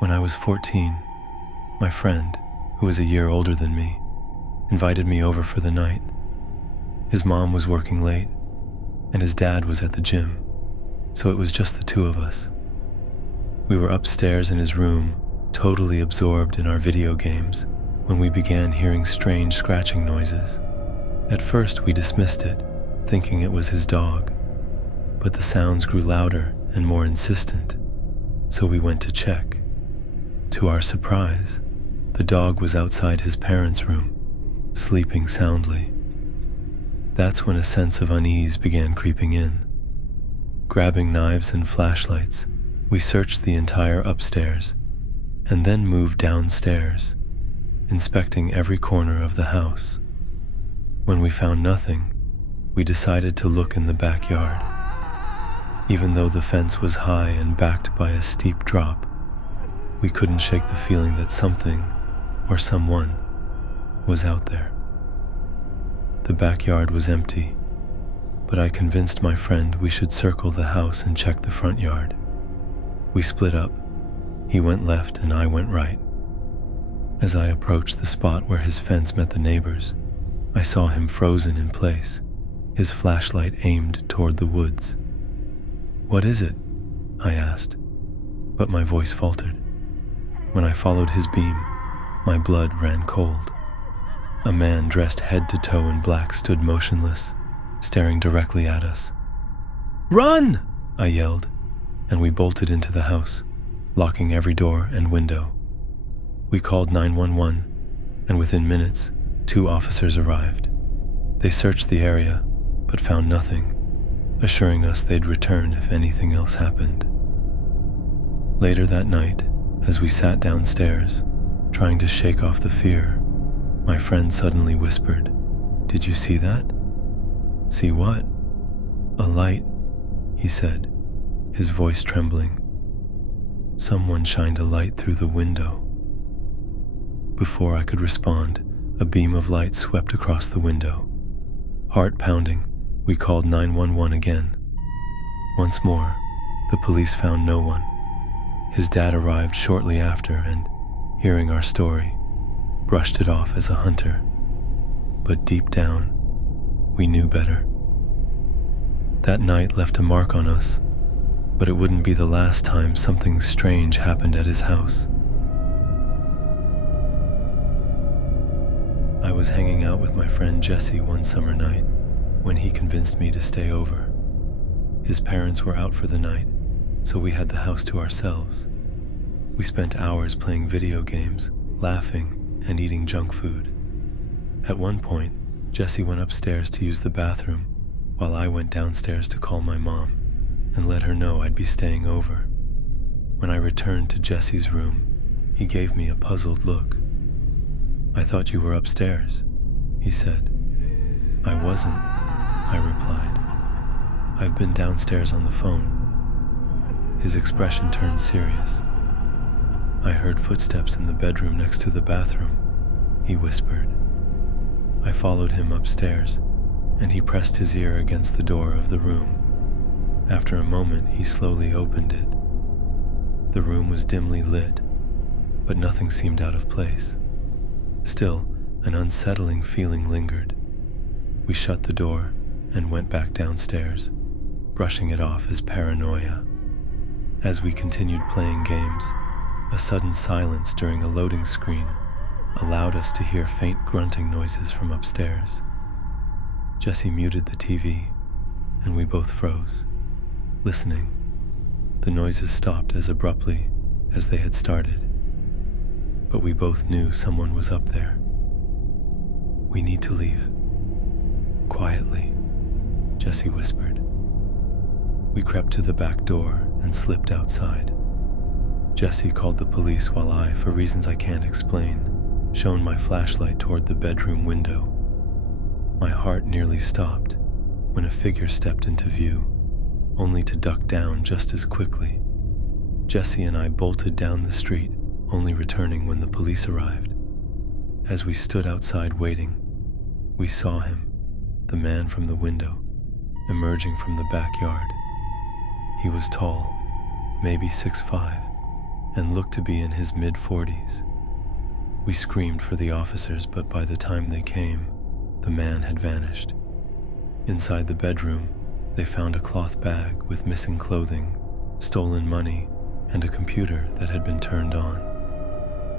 When I was 14, my friend, who was a year older than me, invited me over for the night. His mom was working late, and his dad was at the gym, so it was just the two of us. We were upstairs in his room, totally absorbed in our video games, when we began hearing strange scratching noises. At first, we dismissed it, thinking it was his dog, but the sounds grew louder and more insistent, so we went to check. To our surprise, the dog was outside his parents' room, sleeping soundly. That's when a sense of unease began creeping in. Grabbing knives and flashlights, we searched the entire upstairs, and then moved downstairs, inspecting every corner of the house. When we found nothing, we decided to look in the backyard. Even though the fence was high and backed by a steep drop, we couldn't shake the feeling that something, or someone, was out there. The backyard was empty, but I convinced my friend we should circle the house and check the front yard. We split up. He went left and I went right. As I approached the spot where his fence met the neighbors, I saw him frozen in place, his flashlight aimed toward the woods. "What is it?" I asked, but my voice faltered. When I followed his beam, my blood ran cold. A man dressed head to toe in black stood motionless, staring directly at us. "Run!" I yelled, and we bolted into the house, locking every door and window. We called 911, and within minutes, 2 officers arrived. They searched the area, but found nothing, assuring us they'd return if anything else happened. Later that night, as we sat downstairs, trying to shake off the fear, my friend suddenly whispered, "Did you see that?" "See what?" "A light," he said, his voice trembling. "Someone shined a light through the window." Before I could respond, a beam of light swept across the window. Heart pounding, we called 911 again. Once more, the police found no one. His dad arrived shortly after and, hearing our story, brushed it off as a hunter. But deep down, we knew better. That night left a mark on us, but it wouldn't be the last time something strange happened at his house. I was hanging out with my friend Jesse one summer night when he convinced me to stay over. His parents were out for the night, so we had the house to ourselves. We spent hours playing video games, laughing, and eating junk food. At one point, Jesse went upstairs to use the bathroom, while I went downstairs to call my mom and let her know I'd be staying over. When I returned to Jesse's room, he gave me a puzzled look. "I thought you were upstairs," he said. "I wasn't," I replied. "I've been downstairs on the phone." His expression turned serious. "I heard footsteps in the bedroom next to the bathroom," he whispered. I followed him upstairs, and he pressed his ear against the door of the room. After a moment, he slowly opened it. The room was dimly lit, but nothing seemed out of place. Still, an unsettling feeling lingered. We shut the door and went back downstairs, brushing it off as paranoia. As we continued playing games, a sudden silence during a loading screen allowed us to hear faint grunting noises from upstairs. Jesse muted the TV, and we both froze, listening. The noises stopped as abruptly as they had started, but we both knew someone was up there. "We need to leave." "Quietly," Jesse whispered. We crept to the back door and slipped outside. Jesse called the police while I, for reasons I can't explain, shone my flashlight toward the bedroom window. My heart nearly stopped when a figure stepped into view, only to duck down just as quickly. Jesse and I bolted down the street, only returning when the police arrived. As we stood outside waiting, we saw him, the man from the window, emerging from the backyard. He was tall, maybe 6'5", and looked to be in his mid-40s. We screamed for the officers, but by the time they came, the man had vanished. Inside the bedroom, they found a cloth bag with missing clothing, stolen money, and a computer that had been turned on.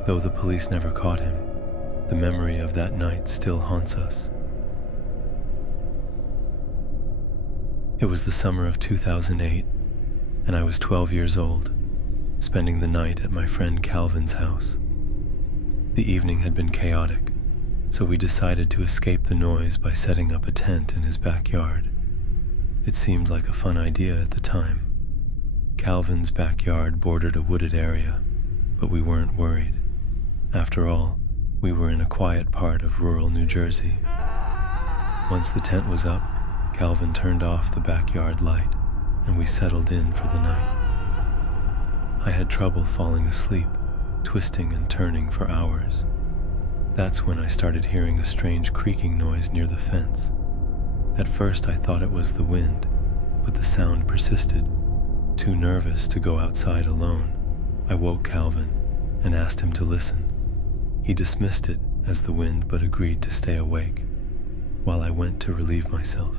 Though the police never caught him, the memory of that night still haunts us. It was the summer of 2008, and I was 12 years old, spending the night at my friend Calvin's house. The evening had been chaotic, so we decided to escape the noise by setting up a tent in his backyard. It seemed like a fun idea at the time. Calvin's backyard bordered a wooded area, but we weren't worried. After all, we were in a quiet part of rural New Jersey. Once the tent was up, Calvin turned off the backyard light, and we settled in for the night. I had trouble falling asleep, twisting and turning for hours. That's when I started hearing a strange creaking noise near the fence. At first I thought it was the wind, but the sound persisted. Too nervous to go outside alone, I woke Calvin and asked him to listen. He dismissed it as the wind, but agreed to stay awake, while I went to relieve myself.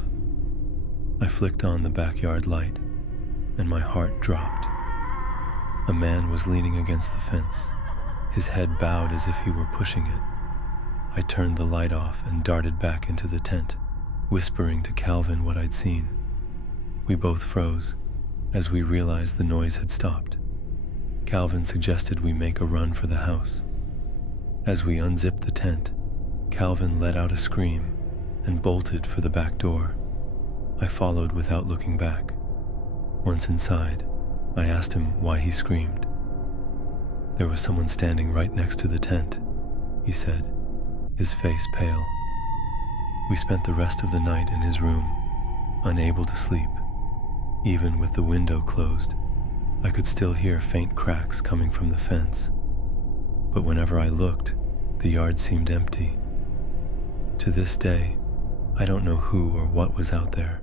I flicked on the backyard light, and my heart dropped. A man was leaning against the fence, his head bowed as if he were pushing it. I turned the light off and darted back into the tent, whispering to Calvin what I'd seen. We both froze as we realized the noise had stopped. Calvin suggested we make a run for the house. As we unzipped the tent, Calvin let out a scream and bolted for the back door. I followed without looking back. Once inside, I asked him why he screamed. "There was someone standing right next to the tent," he said, his face pale. We spent the rest of the night in his room, unable to sleep. Even with the window closed, I could still hear faint cracks coming from the fence. But whenever I looked, the yard seemed empty. To this day, I don't know who or what was out there,